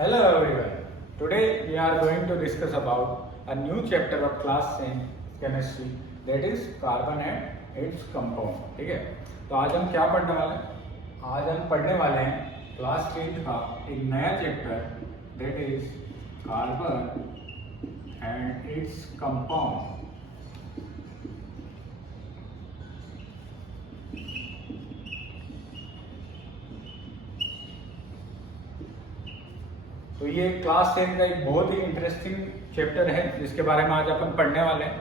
Hello everyone. Today we are going to discuss about a new chapter of class 10 chemistry, that is carbon and its compound. ठीक है, तो आज हम क्या पढ़ने वाले हैं? आज हम पढ़ने वाले हैं क्लास 10 का एक नया chapter, that is carbon and its compound. तो ये क्लास 10 का एक बहुत ही इंटरेस्टिंग चैप्टर है जिसके बारे में आज अपन पढ़ने वाले हैं,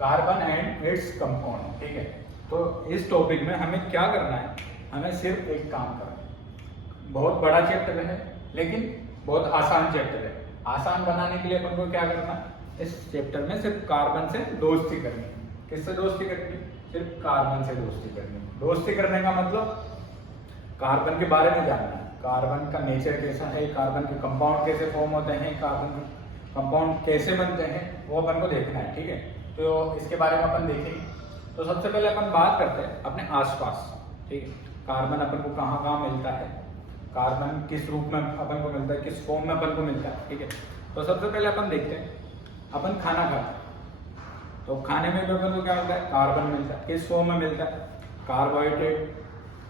कार्बन एंड इट्स कंपाउंड. ठीक है, तो इस टॉपिक में हमें क्या करना है? हमें सिर्फ एक काम करना है. बहुत बड़ा चैप्टर है लेकिन बहुत आसान चैप्टर है. आसान बनाने के लिए अपन को क्या करना है? इस चैप्टर में सिर्फ कार्बन से दोस्ती करनी है. किससे दोस्ती करनी है? सिर्फ कार्बन से दोस्ती करनी है. दोस्ती करने का मतलब कार्बन के बारे में जानना है, कार्बन का नेचर कैसा है, कार्बन के कंपाउंड कैसे फॉर्म होते हैं, कार्बन के कंपाउंड कैसे बनते हैं, वो अपन को देखना है. ठीक है, तो इसके बारे में अपन देखेंगे. तो सबसे पहले अपन बात करते हैं अपने आसपास. ठीक है, कार्बन अपन को कहाँ कहाँ मिलता है, कार्बन किस रूप में अपन को मिलता है, किस फॉर्म में अपन को मिलता है. ठीक है, तो सबसे पहले अपन देखते हैं, अपन खाना खाते हैं तो खाने में भी अपन को क्या मिलता है? कार्बन मिलता है. किस फॉर्म में मिलता है? कार्बोहाइड्रेट,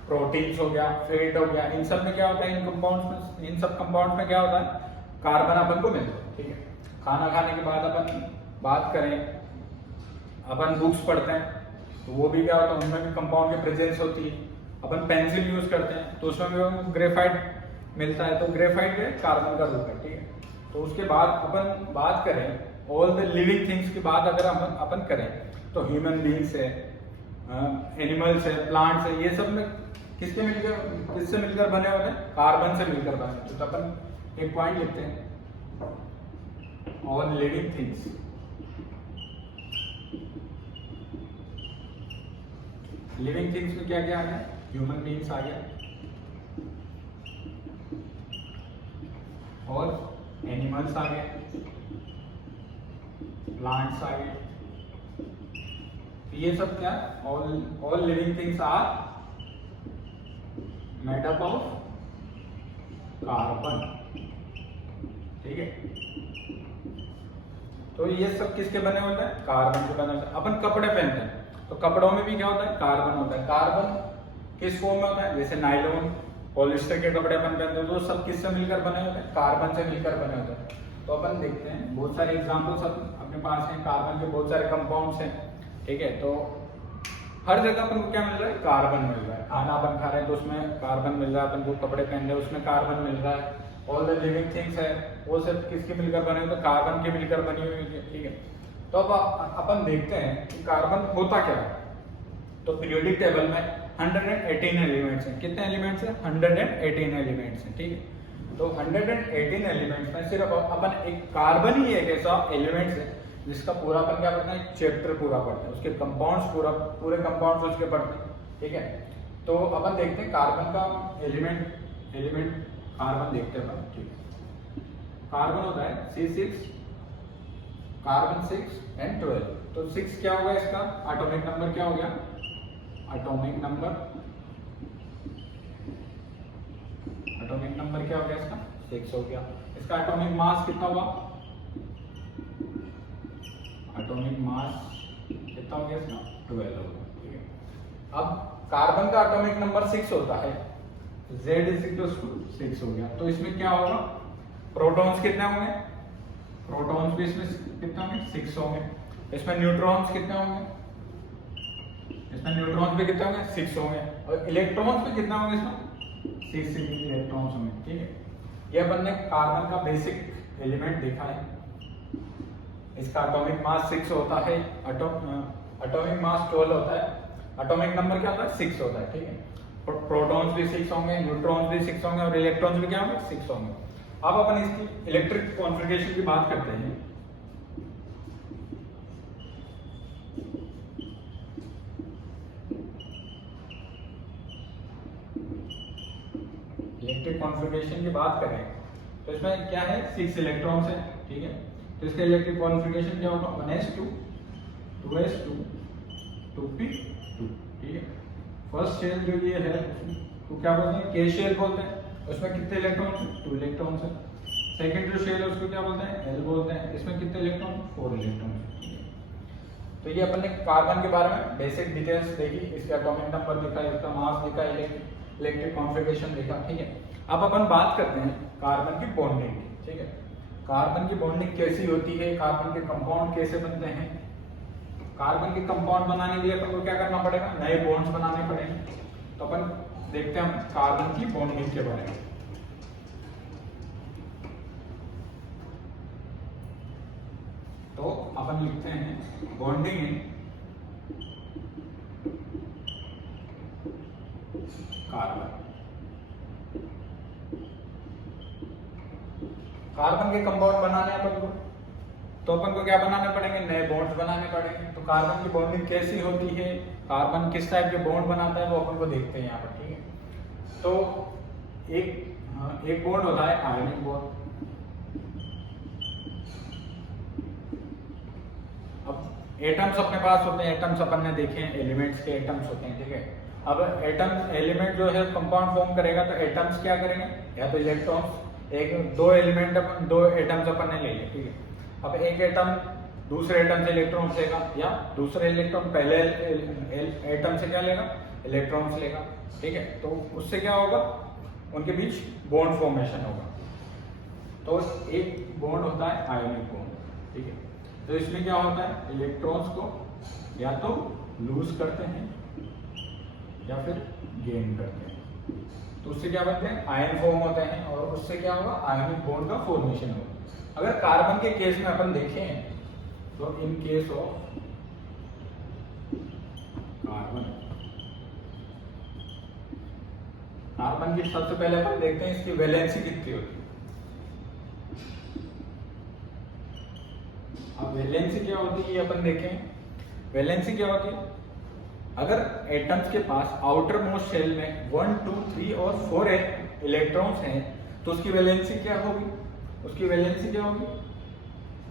प्रोटीन्स हो गया, फैट हो गया, इन सब में क्या होता है? इन कंपाउंड्स में, इन सब कंपाउंड में क्या होता है? कार्बन अपन को मिलता है. ठीक है, खाना खाने के बाद अपन बात करें, अपन बुक्स पढ़ते हैं तो वो भी क्या होता है? उनमें भी कंपाउंड की प्रेजेंस होती है. अपन पेंसिल यूज करते हैं तो उसमें भी ग्रेफाइट मिलता है, तो ग्रेफाइट भी कार्बन का रूप है. ठीक है, तो उसके बाद अपन बात करें ऑल द लिविंग थिंग्स की बात अगर अपन करें तो ह्यूमन बींग्स है, एनिमल्स है, प्लांट्स है, ये सब में किससे मिलकर बने होते हैं? कार्बन से मिलकर बने होते हैं. तो अपन एक पॉइंट लिखते हैं, all living things. Living things में क्या क्या आ गया? ह्यूमन बींग्स आ गया और एनिमल्स आ गए, प्लांट्स आ गए. ये सब क्या? All living things are made up of carbon. ठीक है, तो ये सब किसके बने होते हैं? कार्बन के बने होते हैं. अपन कपड़े पहनते हैं तो कपड़ों में भी क्या होता है? कार्बन होता है. कार्बन किस फॉर्म में होता है? जैसे नायलॉन, पॉलिस्टर के कपड़े अपन पहनते हैं तो सब किससे मिलकर बने होते हैं? कार्बन से मिलकर बने होते हैं. तो अपन देखते हैं, बहुत सारे एग्जाम्पल्स अपने पास हैं, कार्बन के बहुत सारे कंपाउंड्स हैं. ठीक है, तो हर जगह अपन को क्या मिल रहा है? कार्बन मिल रहा है. खाना अपन खा रहे हैं तो उसमें कार्बन मिल रहा है, अपन को कपड़े पहन रहे हैं उसमें कार्बन मिल रहा है. ऑल द लिविंग थिंग्स है वो सब किसके मिलकर बने हुए? तो कार्बन के मिलकर बनी हुई है. ठीक है, तो अब अपन देखते हैं कि कार्बन होता क्या है. तो पीरियोडिक टेबल में 118 एलिमेंट्स हैं. कितने एलिमेंट्स हैं? 118 एलिमेंट्स हैं. ठीक है, तो 118 एलिमेंट्स में सिर्फ अपन एक कार्बन ही एक ऐसा एलिमेंट्स है जिसका पूरा अपन क्या पढ़ते हैं? चैप्टर पूरा पढ़ते हैं, उसके कंपाउंड्स पूरे कंपाउंड्स उसके पढ़ते हैं. ठीक है, तो अपन देखते हैं कार्बन का एलिमेंट कार्बन देखते हैं अपन. ठीक है, कार्बन होता है C6, कार्बन 6 एंड 12. तो 6 क्या होगा? इसका एटॉमिक नंबर क्या हो गया? एटॉमिक नंबर क्या हो गया? इसका 6 हो गया. इसका एटॉमिक मास कितना हुआ? एटॉमिक मास कितना हो गया? इसका 12 होगा. ठीक है, अब कार्बन का एटॉमिक नंबर 6 होता है, Z = 6 हो गया. तो इसमें क्या होगा? प्रोटॉन्स कितने होंगे? प्रोटॉन्स भी इसमें कितने होंगे? 6 होंगे. इसमें न्यूट्रॉन्स कितने होंगे? इसमें न्यूट्रॉन्स भी कितने होंगे? 6 होंगे. और इलेक्ट्रॉन्स भी कितने होंगे? इसमें 6 इलेक्ट्रॉन्स होंगे. ठीक है, ये अपन ने कार्बन का बेसिक एलिमेंट देखा है. इसका एटॉमिक मास 6 होता है, एटॉमिक मास 12 होता है, एटॉमिक नंबर क्या होता है? 6 होता है. ठीक है, प्रोटॉन्स भी 6 होंगे, न्यूट्रॉन्स भी 6 होंगे और इलेक्ट्रॉन्स भी क्या होंगे? 6 होंगे. अब अपन इसकी इलेक्ट्रिक कॉन्फ़िगरेशन की बात करते हैं. इलेक्ट्रिक कॉन्फ़िगरेशन की बात करें तो इसमें क्या है? 6 इलेक्ट्रॉन्स है. ठीक है, तो इसका इलेक्ट्रिक कॉन्फ़िगरेशन क्या होगा? 1s2 2s2 2p2. ठीक है, फर्स्ट शेल जो ये है तो क्या बोलते हैं? के शेल बोलते हैं. उसमें कितने इलेक्ट्रॉन है? 2 इलेक्ट्रॉन है। सेकंड जो शेल है उसको क्या बोलते हैं? एल बोलते हैं। इसमें कितने इलेक्ट्रॉन? 4 इलेक्ट्रॉन। तो ये अपन ने कार्बन के बारे में बेसिक डिटेल्स देखी, इसका एटॉमिक नंबर देखा, इसका मास देखा, इलेक्ट्रिक कॉन्फ़िगरेशन देखा, ठीक है। अब अपन बात करते हैं कार्बन की बॉन्डिंग की, ठीक है। कार्बन की बॉन्डिंग कैसी होती है, कार्बन के कंपाउंड कैसे बनते हैं। कार्बन के कंपाउंड बनाने के लिए अपन को क्या करना पड़ेगा? नए बॉन्ड्स बनाने पड़ेंगे। तो अपन देखते हैं हम कार्बन की बॉन्डिंग के बारे में। तो अपन लिखते हैं बॉन्डिंग इन कार्बन। कार्बन के कंपाउंड बनाने अपन को, तो अपन को क्या बनाने पड़ेंगे? नए बॉन्ड्स बनाने पड़ेंगे। तो कार्बन की बॉन्डिंग कैसी होती है, कार्बन किस टाइप के बॉन्ड बनाता है, वो अपन को देखते हैं यहाँ पर, ठीक है। तो एक बॉन्ड होता है आयनिक बॉन्ड। अब एटम्स अपने पास होते हैं, एटम्स अपन ने देखे हैं, एलिमेंट्स के एटम्स होते हैं, ठीक है। अब एटम एलिमेंट जो है कंपाउंड फॉर्म करेगा, तो एटम्स क्या करेंगे? या तो इलेक्ट्रॉन्स, दो एटम्स अपन ने ले लिए, ठीक है। अब एक एटम दूसरे एटम से इलेक्ट्रॉन्स लेगा, या दूसरे इलेक्ट्रॉन पहले एटम से क्या लेगा? इलेक्ट्रॉन्स लेगा, ठीक है। तो उससे क्या होगा? उनके बीच बॉन्ड फॉर्मेशन होगा। तो एक बॉन्ड होता है आयनिक बॉन्ड, ठीक है। तो इसमें क्या होता है? इलेक्ट्रॉन्स को या तो लूज करते हैं या फिर गेन करते हैं। तो उससे क्या बनते हैं? आयन फॉर्म होते हैं, और उससे क्या होगा? आयनिक बॉन्ड का फॉर्मेशन होगा। अगर कार्बन के केस में अपन देखें, तो इन केस ऑफ कार्बन की सबसे पहले अपन देखते हैं इसकी वैलेंसी कितनी होती है। अब वैलेंसी क्या होती है ये अपन देखें। वैलेंसी क्या होती है? अगर एटम्स के पास आउटर मोस्ट शेल में 1, 2, 3 और 4 इलेक्ट्रॉन्स हैं, तो उसकी वैलेंसी क्या होगी? उसकी वैलेंसी क्या होगी?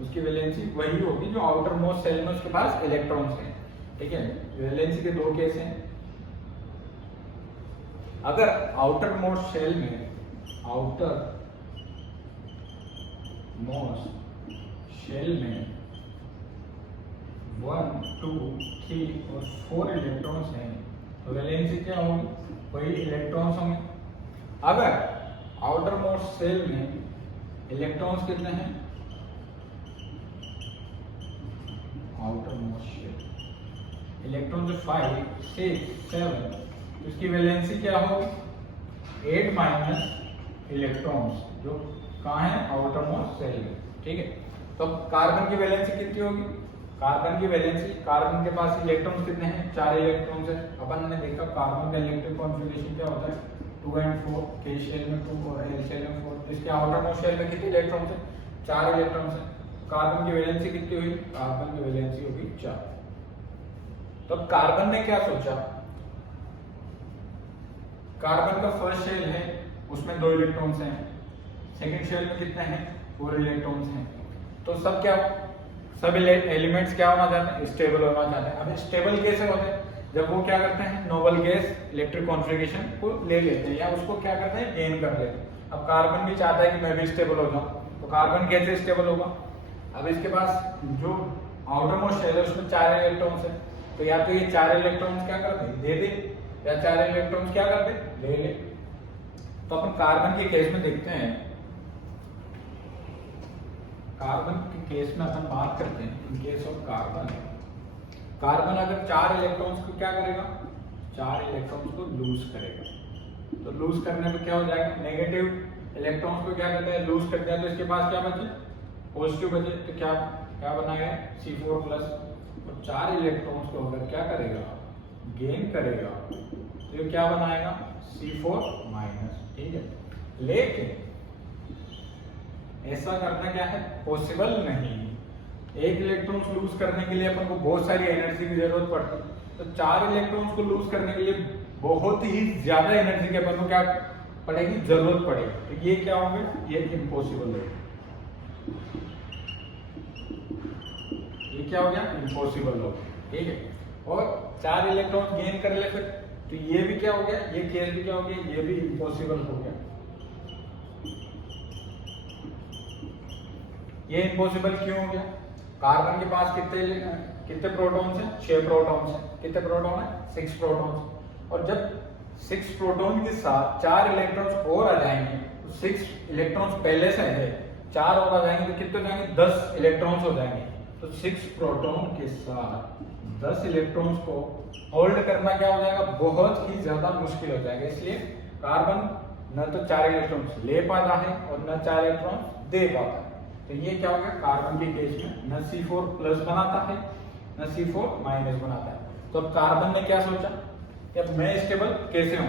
उसकी वैलेंसी वही होगी जो आउटर मोस्ट शेल में उसके पास इलेक्ट्रॉन्स हैं, ठीक है। वैलेंसी के दो केस हैं। अगर आउटर मोस्ट शेल में 1, 2, 3 और 4 इलेक्ट्रॉन्स हैं, तो वैलेंसी क्या होगी? वही इलेक्ट्रॉन्स होंगे। अगर आउटर मोस्ट शेल में इलेक्ट्रॉन्स कितने हैं? आउटर मोस्ट शेल इलेक्ट्रॉन जो 5, 6, 7, उसकी वैलेंसी क्या होगी? 8 माइनस इलेक्ट्रॉन्स जो कहाँ है? आउटर मोस्ट शेल में, ठीक है। तो कार्बन की वैलेंसी कितनी होगी? कार्बन की वैलेंसी, कार्बन के पास इलेक्ट्रॉन्स कितने हैं? 4 इलेक्ट्रॉन्स है। अपन ने देखा कार्बन का इलेक्ट्रिक कॉन्फ़िगरेशन क्या होता है? 2 और 4, के शेल में 2 और एल शेल में 4। इसके आउटर मोस्ट शेल में कितने इलेक्ट्रॉन्स है? 4 इलेक्ट्रॉन्स है। कार्बन की वैलेंसी कितनी हुई? कार्बन की वैलेंसी होगी 4। तो कार्बन ने क्या सोचा? कार्बन का फर्स्ट शेल है, उसमें 2 इलेक्ट्रॉन्स हैं। सेकंड शेल में कितने हैं? 4 इलेक्ट्रॉन्स हैं। तो सब एलिमेंट्स क्या होना चाहते हैं? स्टेबल होना चाहते हैं। अब स्टेबल कैसे होते हैं? जब वो क्या करते हैं? नोबल गैस इलेक्ट्रिक कॉन्फ़िगरेशन को ले लेते हैं, या उसको क्या करते हैं? गेन कर लेते हैं। अब कार्बन भी चाहता है कि मैं भी स्टेबल हो जाऊं, तो कार्बन कैसे स्टेबल होगा? अब इसके पास जो आउटर मोस्ट शेल है उसमें 4 इलेक्ट्रॉन्स है, तो या तो ये 4 इलेक्ट्रॉन्स क्या कर दे दे, या 4 इलेक्ट्रॉन्स क्या कर दे? ले ले। तो अपन कार्बन के केस में देखते हैं। कार्बन के केस में अपन बात करते हैं, इन केस ऑफ कार्बन अगर 4 इलेक्ट्रॉन्स को क्या करेगा? 4 इलेक्ट्रॉन्स को लूज करेगा। तो लूज करने में क्या हो जाएगा? नेगेटिव इलेक्ट्रॉन्स को क्या करते हैं? लूज करते हैं, तो इसके पास क्या बचे? पॉजिटिव बचे। तो क्या बनाएगा? C4+। और 4 इलेक्ट्रॉन्स को अगर क्या करेगा? गेन करेगा, तो ये क्या बनाएगा? C4-, ठीक है। लेकिन ऐसा करना क्या है? पॉसिबल नहीं। एक इलेक्ट्रॉन्स लूज करने के लिए अपन को बहुत सारी एनर्जी की जरूरत पड़ती है, तो 4 इलेक्ट्रॉन्स को लूज करने के लिए बहुत ही ज्यादा एनर्जी की अपन को क्या पड़ेगी? जरूरत पड़ेगी। तो ये क्या होगा? ये इम्पॉसिबल है। ये क्या हो गया? इम्पॉसिबल हो गया, ठीक है। और 4 इलेक्ट्रॉन गेन कर ले फिर, तो ये भी क्या हो गया? ये केस भी क्या हो गया? ये भी इम्पॉसिबल हो गया। ये इम्पॉसिबल क्यों हो गया? कार्बन के पास कितने प्रोटॉन्स हैं? 6 प्रोटॉन्स हैं। कितने प्रोटॉन है? 6 प्रोटॉन्स। और जब 6 प्रोटॉन के साथ 4 इलेक्ट्रॉन्स और आ जाएंगे, तो 6 इलेक्ट्रॉन्स पहले से है, 4 और आ जाएंगे तो कितने हो जाएंगे? 10 इलेक्ट्रॉन्स हो जाएंगे। तो 6 प्रोटॉन के साथ 10 इलेक्ट्रॉन्स को होल्ड करना क्या हो जाएगा? बहुत ही ज्यादा मुश्किल हो जाएगा। इसलिए कार्बन न तो 4 इलेक्ट्रॉन्स ले पाता है और न 4 इलेक्ट्रॉन्स दे पाता है। तो ये क्या होगा? कार्बन के केस में न C4 प्लस बनाता है न C4 माइनस बनाता है। तो अब कार्बन ने क्या सोचा कि अब मैं स्टेबल कैसे हूं?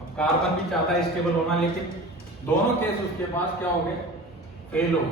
अब कार्बन भी चाहता है स्टेबल होना, लेकिन दोनों केस उसके पास क्या हो गए? फेल हो गए।